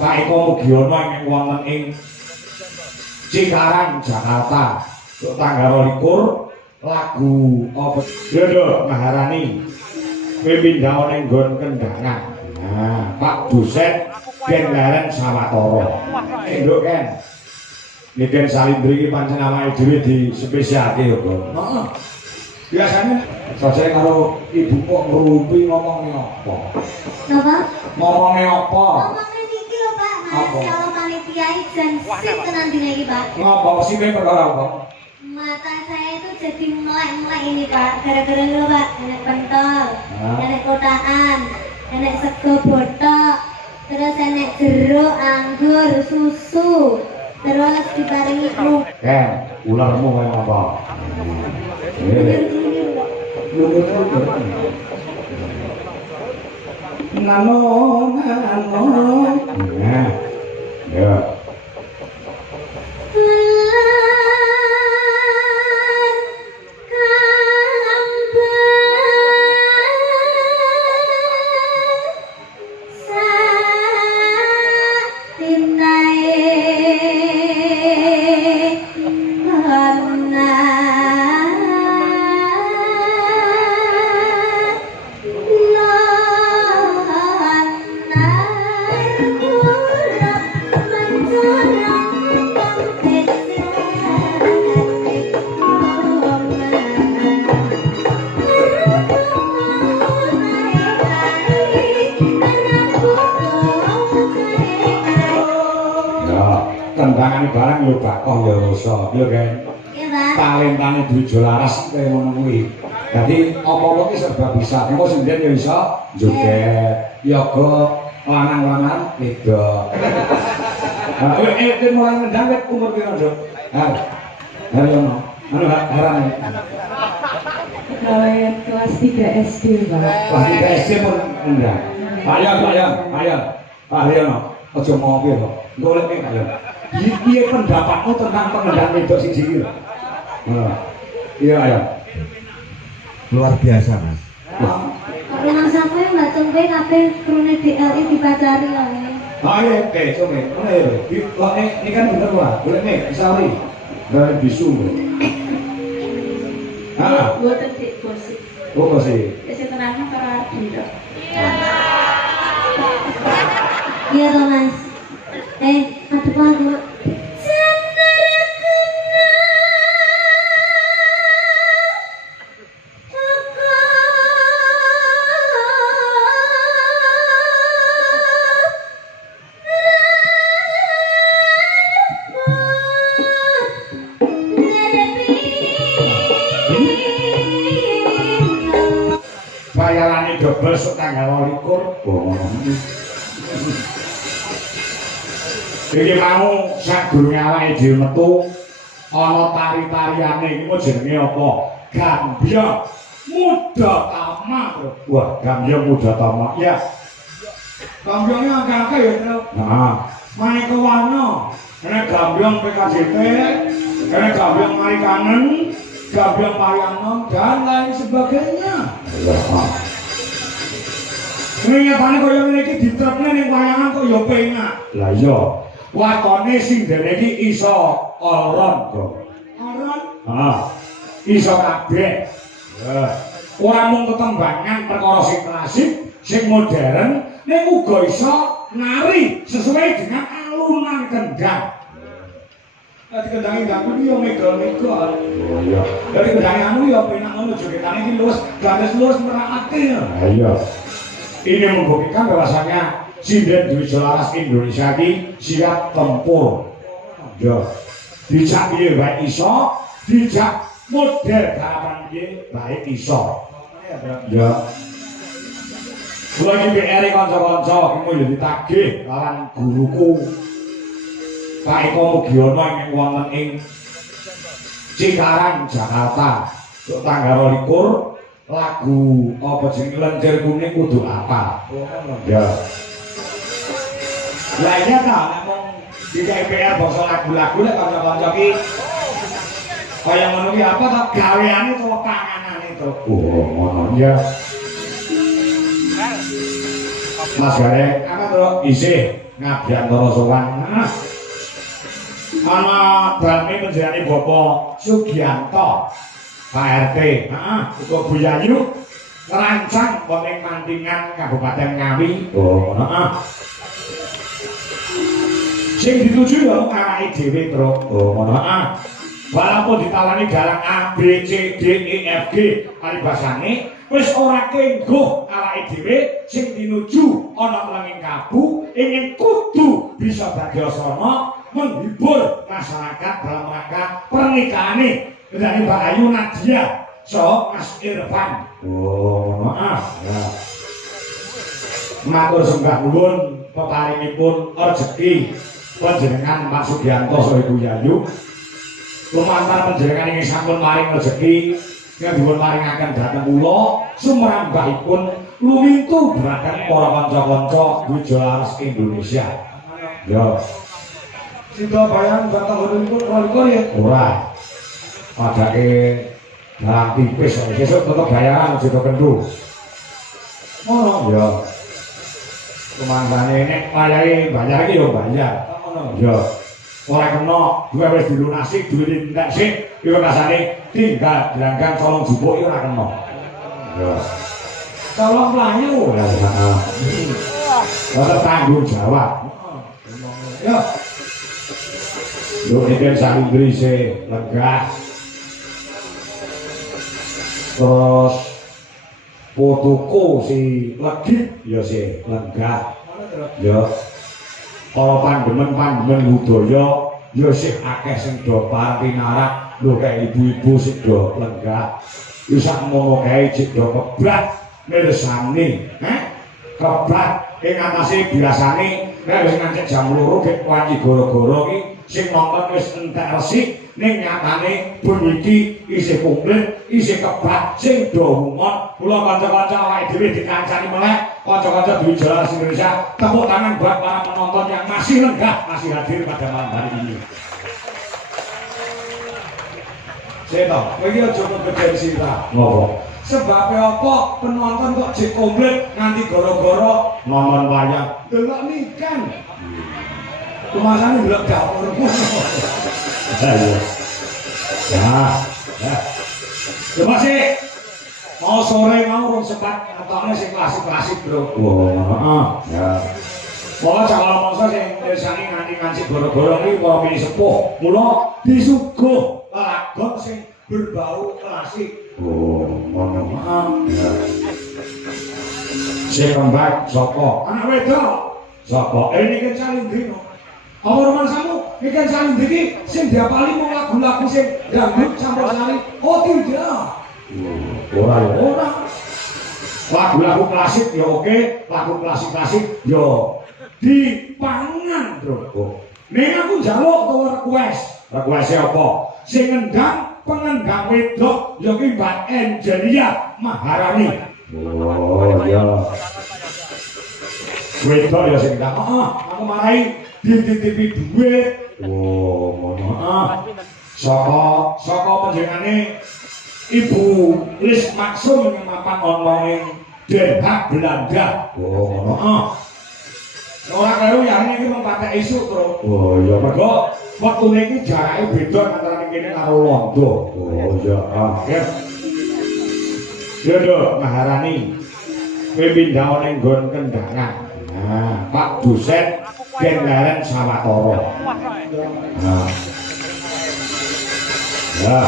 Pak Eko Mugiono ing wonten ing Cikarang Jakarta untuk tanggal 22 lagu apa Dodo Maharani pepindhaon ing nggon kendangan. Nah, Pak Dosen Gendaren Sawatara. Enduk kan. Niki salindri iki pancen awake dhewe di spesialke yo, Bro. Heeh. Biasanya saja karo ibu kok ngrumpi ngomongnya apa? Napa? Ngomongnya apa? Ngomongnya niki lho, Pak. Mas kalau panitia ijen sip tenan dina iki, Pak. Ngapa sih perkara apa? Mata saya itu jadi melek-melek ini, Pak. Gara-gara lho, Pak. Enek pentol, enek kotaan, enek sego botok, terus enek jeruk, anggur, susu. Terus diparingi kru. Ularmu kayak apa? Nano. Nah, ya. Tendangan barang lho bakoh ya iso, piye kan? Iya, Pak. Talentane duwe jolaras kaya ngono kuwi. Dadi apa-apa ki serba bisa. Engko sendiri ya iso joget, yoga, lanang-lanang beda. Nah, mulai ngendang wit umur piro, Dok? Haryono. Anu haran. Kalian kelas 3 SD, Pak. Kelas 3 SD pun ngendang. Ayo. Pak Haryono, aja ngopi kok. Golek ning ayo. Piye pendapatmu tentang pengendang wedok siji iki? Iya, ayo. Luar biasa, Mas. Yang sampai Mbak Tumpe kabeh krune DLI dipacari ya. Ayo, coba. Ini kan bener lah. Boleh nih, sorry. Dari bisu. Buatan dik gosip. Oh, sih. Isi tenangnya para dino. Iya toh, Mas. Adep aku. Bayarane double sok tanggal 22. Iki mau sak durunge awake dhewe metu ana tari-tariane iki mau jenenge apa? Gambyong Mudatama. Wah, Gambyong Mudatama. Ya. Gambyongnya agak-agak ya, Tru. Nah, Maneka Warna. Ana Gambyong PKJT, ana Gambyong Mari Kangen, Gambyong Parianom dan lain sebagainya. Nyatane kaya ngene iki ditrepne ning wayangan kok ya penak. Lah iya. Watone sing dene iki iso oron, Bro. Oron? Iso kabeh. Ora mung ketembangan perkara sing klasik, sing modern, ning uga iso nari sesuai dengan alunan kendang. Dadi kendange gak kuwi yo mega-mega. Oh iya. Dadi kendange anu yo penak ngono jogetane iki luwes, garis luwes merakake. Lah iya. Ini membuktikan bahwasanya sinden duit jolaras Indonesia ini siap tempur. Ya, dijak piye baik iso, dijak model garapan piye baik iso. Ya. Kula iki PR kanca-kanca iki yo ditagih lawan guruku. Pak Eko Mugiono ing wonten ing Cikarang Jakarta untuk tanggal 22 lagu apa jenenge lenjer kuning kudu apa? Ya. Lah iya ta, nek mung di KPR basa lagu-lagu lek kanca-kanca iki kaya ngono ki apa ta gaweane to panganane to. Oh, ngono ya. Mas Garek, apa to? Isih Ngabyantara sowan. Ana daleme panjenengane Bapak Sugiyanto Pak RT, uga Bu Yayu ngerancang wonten Mantingan Kabupaten Ngawi. Oh, sing dituju ya awake dhewe, Bro. Oh, ngono. Walaupun ditalani dalang A, B, C, D, E, F, G alibasane wis ora kengguh awake dhewe sing dinuju ana mlenging kabu ingin kudu bisa dadi asrama menghibur masyarakat dalam rangka pernikahan dari Mbak Ayu Nadia so Mas Irfan. Oh, maaf ya. Matur sembah nuwun peparingipun rejeki panjenengan Pak Sugiyanto saha Ibu Yayu. Lumantar panjenengan ingkang sampun maring rejeki yang dipun maringaken dhateng kula sumrambahipun lumintu dhateng para kanca-kanca Wijolaras Indonesia. Ya. Sida bayang dhateng nggonipun kula ya. Ora. Padake dalang tipis sesuk tetep bayaran aja kendu. Ngono ya. Kemangsane nek wayahe bayar iki yo bayar. Ngono ya. Ora kena duwe wis dilunasi duwe tindak sik iku rasane tinggal dilanggang colong jupuk iki ora kena. Ya. Colong mlayu. Heeh. Ora tanggung jawab. Ya. Yo iki salindri se lega. Terus fotoku si legit ya si lega. Ya. Para pandemen budaya ya sih akeh sing do parinarak lho kayak ibu-ibu sing do lenggah ya sakmono kae cek do keblat mirsani keblat ing atase biasane nek wis ngancik jam 2 gek wanci goro-goro iki sing nonton wis entek resik ning nyatane bengi iki isih komplit isih keblat sing do umon kula kanca-kanca awake dhewe dikancani meneh kanca-kanca Wijolaras Indonesia tepuk tangan buat para penonton yang masih lenggah masih hadir pada malam hari ini. Saya tahu, kowe aja kegedean sira. Ngopo? Sebab apa penonton kok jek komplit nganti gara-gara nonton wayang delok nikan. Kemasane ndelok dapurmu. Ayo. Ya. Coba sih. Mau sore mau rong sempat ngetokne sing klasik-klasik, Bro. Heeh. Ya. Pokoke kalau mangsa sing mirsani nganti ngancik goro-goro iki para mini sepuh. Mula disuguh lagu sing berbau klasik. Oh, ngono. Ya. Sing kembang sapa? Anak wedok. Sapa? Ini kan Salindrino. Apa rumangsamu? Iki kan Salindri sing diapali mung lagu-lagu sing dangdut campur-sari. Oh, tidak. Ora. Lagu-lagu klasik ya oke, lagu klasik-klasik ya dipangan, Bro. Ning aku njaluk utawa request apa? Sing ngendang pengendang wedok ya ki Mbak Angelia Maharani. Oh iya. Wedok ya sing ngendang. Aku marahi dititipi dhuwit. Oh, ngono. Saka panjenengane Ibu Lis Maksum yang mapan online Den Haag Belanda. Oh, ngono. Ora karo yane iki mung patek isuk, Bro. Oh iya, mergo wektune iki jarake beda antara kene karo Londo. Oh iya. Ya do, Maharani. Kowe pindah ning nggon kendangan. Nah, Pak dosen Denlaren Sawatara. Nah. Ya.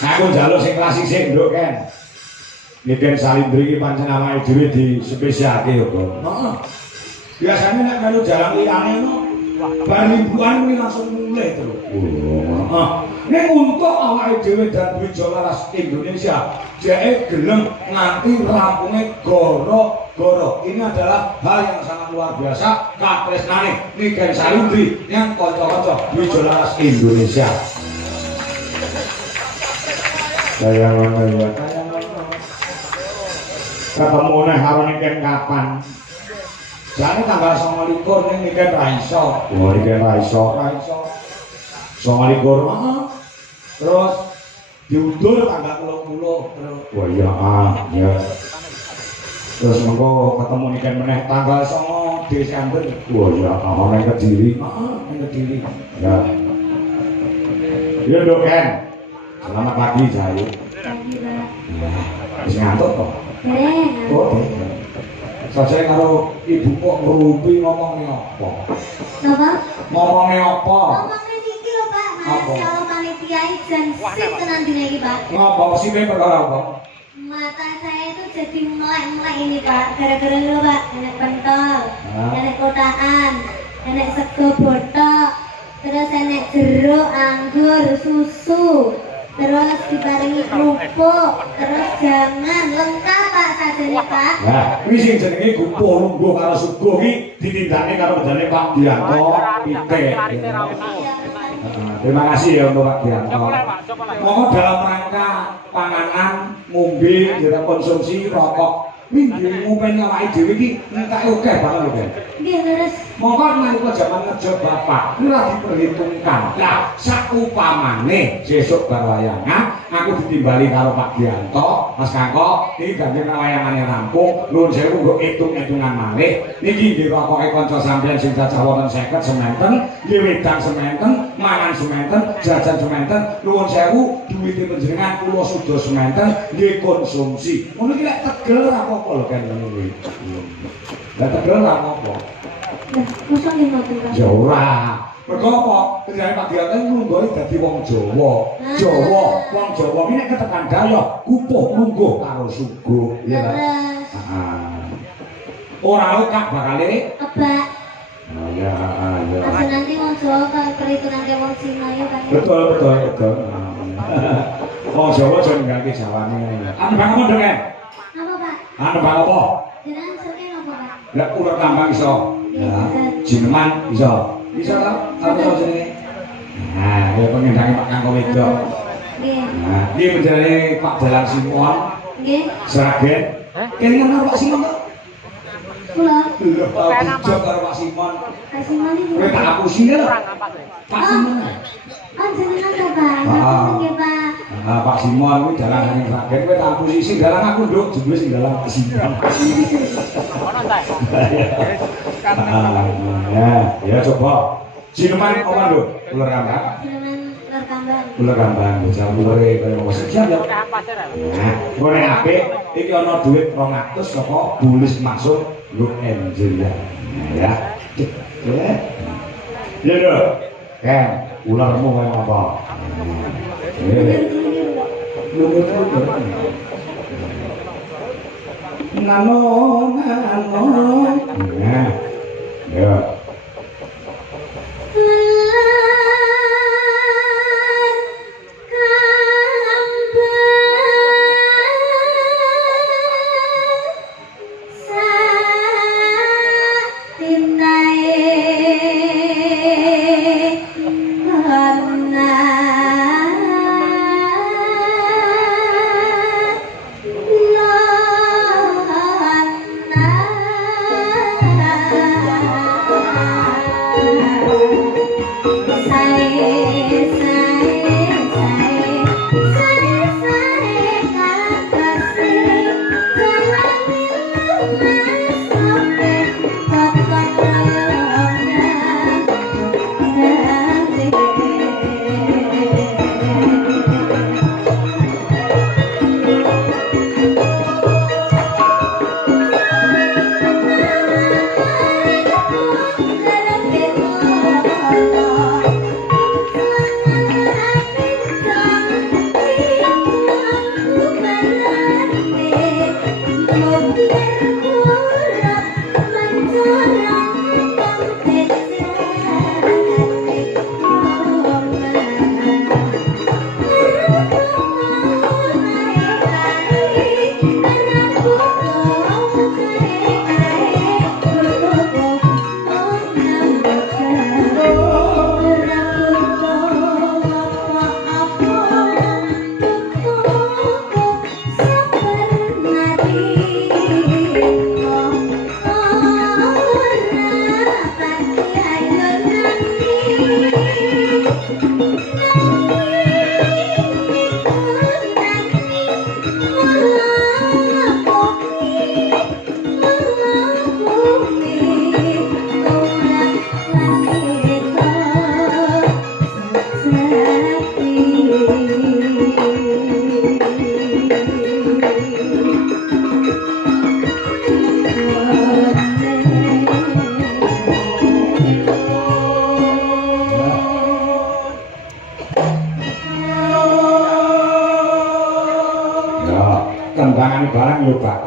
Aku njaluk sing klasik sik nduk kan. Niken Salindri iki pancen awake dhewe dispesialke yo, Bro. Heeh. Biasane nek melu jalan liyane no bar mingguan kuwi langsung mulai terus. Heeh. Nek untuk awake dhewe dan Wijolaras Indonesia dhek gelem nganti rampunge goro-goro. Ini adalah hal yang sangat luar biasa katresnane Niken Salindri yang kanca-kanca Wijolaras Indonesia. Saya ngono. Ketemu neh karo Niken kapan? Jane tanggal 29 ning Niken ra iso. Oh, Niken ra iso. 29. Terus diundur tanggal 30 terus. Oh iya, ya. Terus mengko ketemu Niken meneh tanggal 9 Desember. Wah ya, orang Kediri. Yang Kediri. Ya. Ya dok Ken. Selamat pagi Jayu. Pagi Pak. Ya, wis ngantuk kok. Dereng. Oh, saja karo ibu kok ngerumpi ngomongnya apa? Napa? Ngomongnya apa? Ngomongnya iki lho Pak, Mas kalau panitia ijan sip tenan dina iki Pak. Ngomong sih perkara apa? Mata saya itu jadi melek-melek ini Pak, gara-gara lho Pak, nenek pentol, nenek kotaan, nenek sego botok, terus nenek jeruk, anggur, susu, terus diparingi kerupuk, terus jangan lengkap Pak sajane Pak. Nah, ini sing jenenge gupuh lungguh karo suguh iki ditindakne karo jane Pak Dianto Pitik. Terima kasih ya untuk Pak Dianto. Mohon dalam rangka panganan, ngombe, konsumsi rokok. Minggu ngomben awake dhewe iki entek akeh banget lho, Kan. Nggih, terus Monggo nalika jaman kerja Bapak, ora diperhitungkan. Lah, sakupamane sesuk bar wayangan aku ditimbali karo Pak Dianto, Mas Kakok, iki ganti wayangane rampung, nuwun sewu nggo hitung-hitungan malih. Niki nggih rokoke kanca sampeyan sing cacah wonten 50 sementen, nggih wedang sementen, mangan sementen, jajan sementen, nuwun sewu duwite panjenengan kula suda sementen, nggih konsumsi. Ngono iki lek tegel ora apa-apa lho kan ngono kuwi. Lah tegel ora apa-apa. lah, mosok nggih ngoten Pak. Ya ora. Mergo apa? Kendane Pak Dianto nglungguhi dadi wong Jawa. Jawa, wong Jawa iki nek ketekan daya kupuh lungguh karo suguh, ya ta? Terus Heeh. Ora lokak bakale. kebak. Oh ya, ya. Aja nanti wong Jawa kalau perhitungan ke wong Cina ya Pak. Betul, betul, betul. Wong Jawa aja ninggalke Jawane. Anu bang apa ndek? Apa Pak? Anu bang apa? Jenengan sering apa Pak? Lah ular kambang iso. Ya, jineman iso. Iso ta? Apa jenenge? Nah, ya pengendange Pak Kangko Wedok. Nggih. Nah, iki menjane Pak Dalang Simon, Nggih. Sragen. Kene ngono Pak Simon. Kula Lho, Pak Dijo karo Pak Simon. kasih mali. Kowe tak apusi lho. Pak Simon. Oh, jenengan ta Pak? Nggih Pak. Nah, Pak Simon kuwi dalang ning Sragen, kowe tak apusi sing dalang aku nduk, jebule sing dalang Pak Simon. Ono ta? Ya coba. Jineman apa nduk? Ular kambang. Jenengan ular kambang. Ular kambang, bocah ulure kaya wong siap ya. Nah, ngene apik, iki ana dhuwit 200 saka bulis masuk Look Angel ya. Ya. Ya lho. Kan, ularmu kaya apa? Nano, nano. Nah, ya.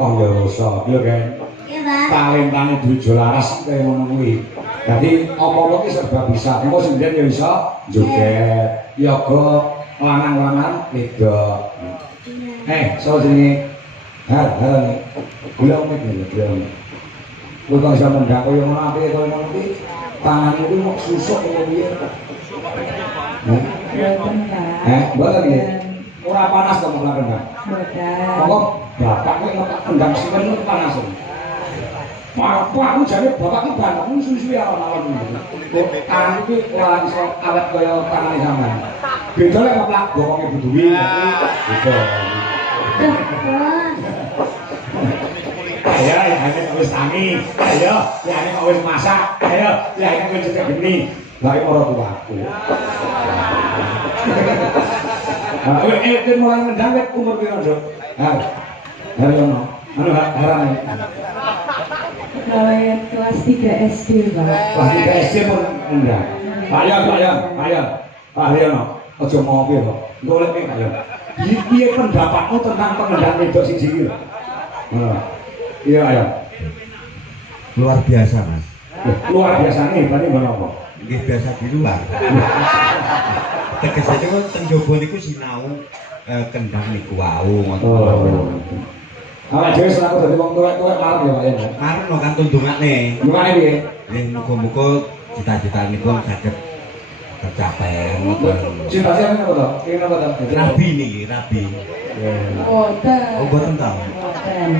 oh ya iso iya kan Iya, Pak. talentane duwe jolaras kaya ngono kuwi dadi apa-apa ki serba bisa engko sendirian ya iso joget yoga lanang-lanang wedok so jenenge har gula mek gula kowe kok iso mendhak koyo ngono apike koyo ngono kuwi tangan itu mau susuk kaya piye Boten, Pak. mboten nggih ora panas kok mung rendang Boten. kok bapak kowe ngepak rendang simen itu panas Pak, aku jane bapakku bangun susu-susu alon-alon kok tangan iki ora iso awet kaya tangane sampean beda lek ngeplak bokonge buduwi beda ayo ya ini wis tangi ayo ya ini wis masak ayo ya ini wis cetek geni lha iki ora tuaku mulai ngendang wis umur piro Nduk hari ono anu harane Pegawai kelas 3 SD, Pak. kelas 3 SD pun ngendang ayo ono aja ngopi kok golek ayo piye pendapatmu tentang pengendang wedok siji iki lho iya ayo Luar biasa Mas. luar biasa nih berarti ngono apa Nggih biasa di luar. Tegesane kok teng jaba niku sinau kendang niku wau ngoten. awak dhewe selaku dadi wong tuwek-tuwek marep ya Pak ya Karena kan tundungane. gimana piye Nggih muga-muga cita-cita niku saged tercapai ngoten. cita-citane apa to ingin apa to Rabi niki, rabi. Boten. Oh boten ta. Boten.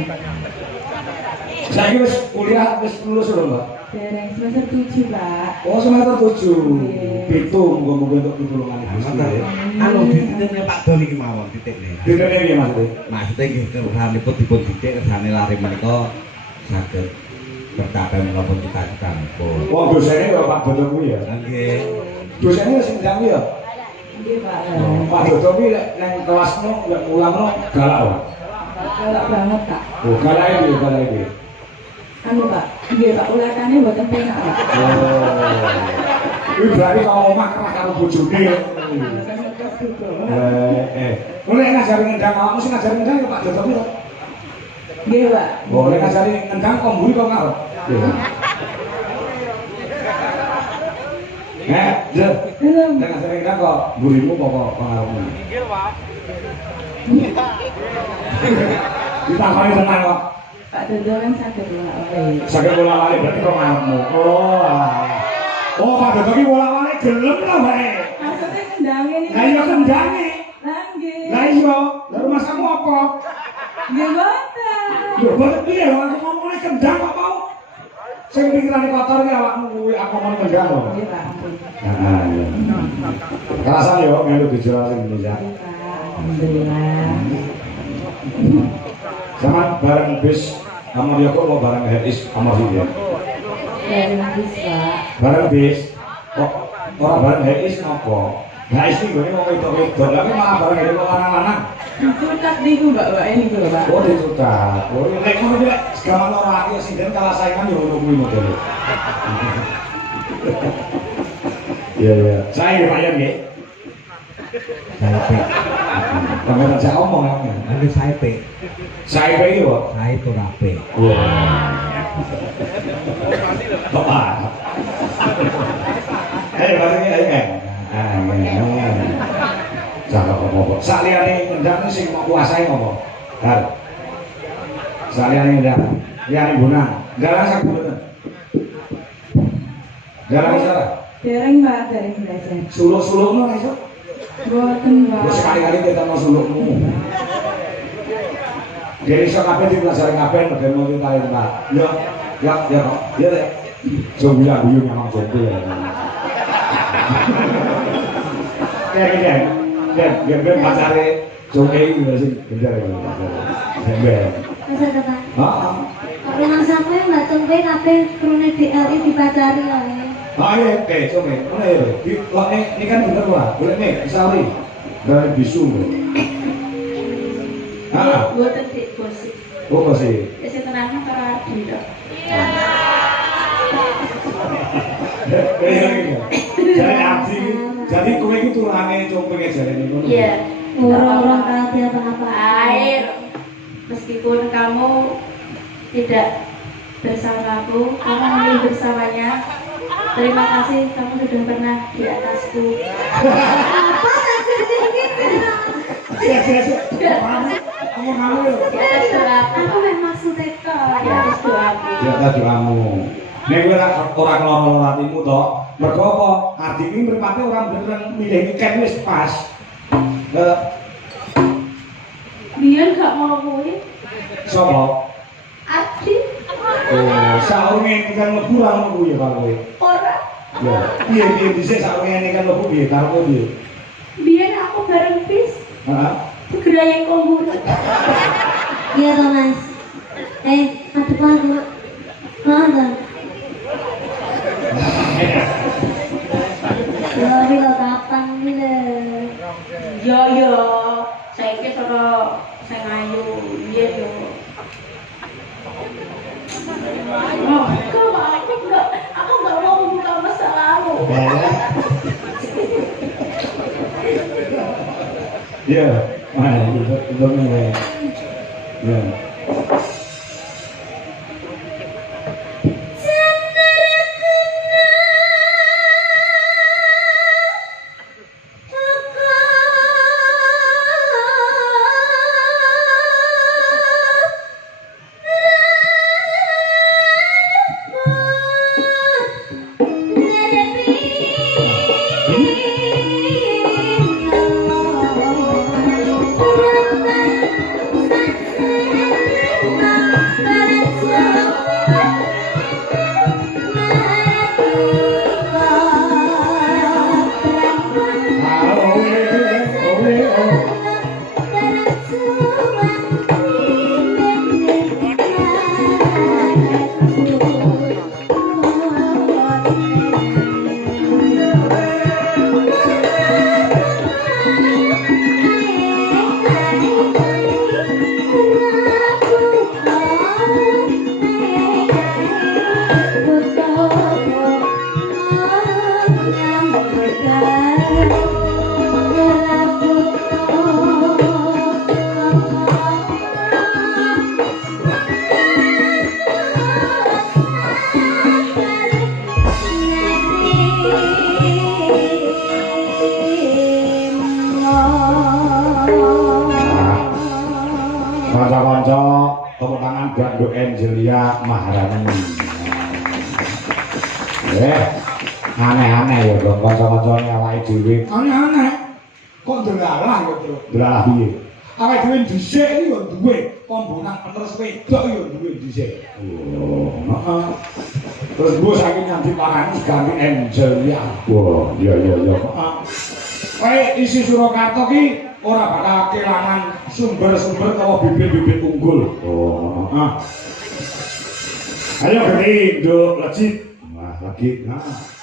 saiki wis kuliah wis lulus lho Mbak Dereng semester 7, Pak. oh semester 7 pitu muga-muga untuk pitulungan Gusti Anu dititipne Pak Don iki mawon titikne. ditene piye maksudnya Maksudnya nggih kersane dipun didik kersane lari menika saged tercapai menapa cita-cita nipun. wong dosene karo Pak Dodo kuwi ya Nggih. dosene wis ndang ya Nggih, Pak. Pak Dodo kuwi lek nang kelasmu lek mulangno galak wae Galak banget, Kak. oh galak piye Anu, Pak. Nggih, Pak, ulatane boten penak, Pak. Ini berarti kalau omah kerah karo bojone. Boleh ngajari ngendang, kamu sih ngajari ngendang ya Pak Dodo piro? Nggih, Pak. Boleh ngajari ngendang kok mburi kok ngarep. Je. Nek ngajari ngendang kok mburimu kok ngarepmu. Pinggir, Pak. Ditakoni tenang kok. Pak Dodo kan saged bolak-balik. Saged bola-balik berarti kok ngarepmu. Oh, Pak Dodo ki bola-balik gelem lah bae. Maksudnya kendangin ini. Lah iya kendange. Nggih. Lah iya, lah rumah kamu apa? Nggih, boten. Yo boten piye lho aku ngomongnya kendang kok mau. Sing pikirane kotor ki awakmu kuwi aku ngomong kendang lho. Nggih, Pak. Ampun. Nah, iya. Kerasan yo melu dijelasin Indonesia. Nggih, Pak. Alhamdulillah. Sama bareng bis Amor Yoko mau bareng Heris Amor ya. Dari bis, Pak. Bareng bis kok ora bareng Heris nopo? Heris iki gone wong wedok-wedok, lha malah bareng Heris wong lanang-lanang. Dicutat niku, Mbak, ini lho, Pak. Oh dicutat. Oh lek ngono iki lek segaman ora aki sinden kalah saingan yo ngono kuwi model. Iya. Saya Pak Yan nggih. Saya pe. Sampeyan saya omong ya. Anu saya pe. Saya iki kok. Saya itu rapi. Bapak. Bareng ae kan. Jangan apa-apa. Saliyane ngendang sing mau kuasai apa? Har. Saliyane ngendang. Liyane bunang. Garang sak mboten. Garang salah. Dereng, Pak, dereng belajar. Suluk-sulukno iso. Boten, Pak. Wis sekali-kali kita mau sulukmu. Jadi iso kabeh dipelajari kabeh model mau talent Pak. Ya. Ya. Coba guyu memang coba ya. Biar pacare coba iki sing bener ya. Bener. Masa to, Pak? Heeh. Kok memang sampe Mbak Tumpe kabeh krune DLI dipacari ya. Iya, coba. Mana ya? Ini kan bener Pak. Boleh nih, Isauri. Dari bisu. Boten dik gosip. Oh, masih. Wis tenangnya karo Ardi to. Jadi abdi, jadi kowe iki turunane coba jare niku. Iya. Ora-ora kate apa-apa. Air. Meskipun kamu tidak bersamaku, kamu memilih bersamanya. Terima kasih kamu sudah pernah di atasku. Apa maksudnya gitu? Kamu Di atas doaku. Aku memang maksudnya kok. Di atas doaku. di atas doamu. Nek kowe ora keloro hatimu to, mergo apa? Adi iki mripate ora bener milih ikan wis pas. Biar gak mau kuwi. Sapa? Adi Oh, saurunge ikan mlebu ra ngono kuwi ya karo kowe. ora. Ya, piye dhisik saurunge ikan mlebu piye karo kowe piye? Biar aku bareng bis. Heeh. Gerayang kombur. Iya toh Mas. Aduh. Mana? Tapi lo kapan gila? Yo, saiki saka sing ayu, iya yo. Oh, aku nggak mau membuka masalahmu. Ya, itu nih. Ya. Kanca-kanca tepuk tangan buat Bu Angelia Maharani. Aneh-aneh ya dong kanca-kancane awake dhewe. Aneh-aneh. Kok ndelalah ya, Bro? Ndelalah piye? Awake dhewe dhisik iki ya duwe pembonan penerus wedok ya duwe dhisik. Oh, heeh. Terus Bu saking nganti parani ganti Angelia. Wah, iya. Heeh. Kowe isi Surakarta ki ora bakal kelangan sumber-sumber utawa bibit-bibit unggul. Oh, heeh. Ayo gede, nduk, lecit. Wah, lagi. Nah.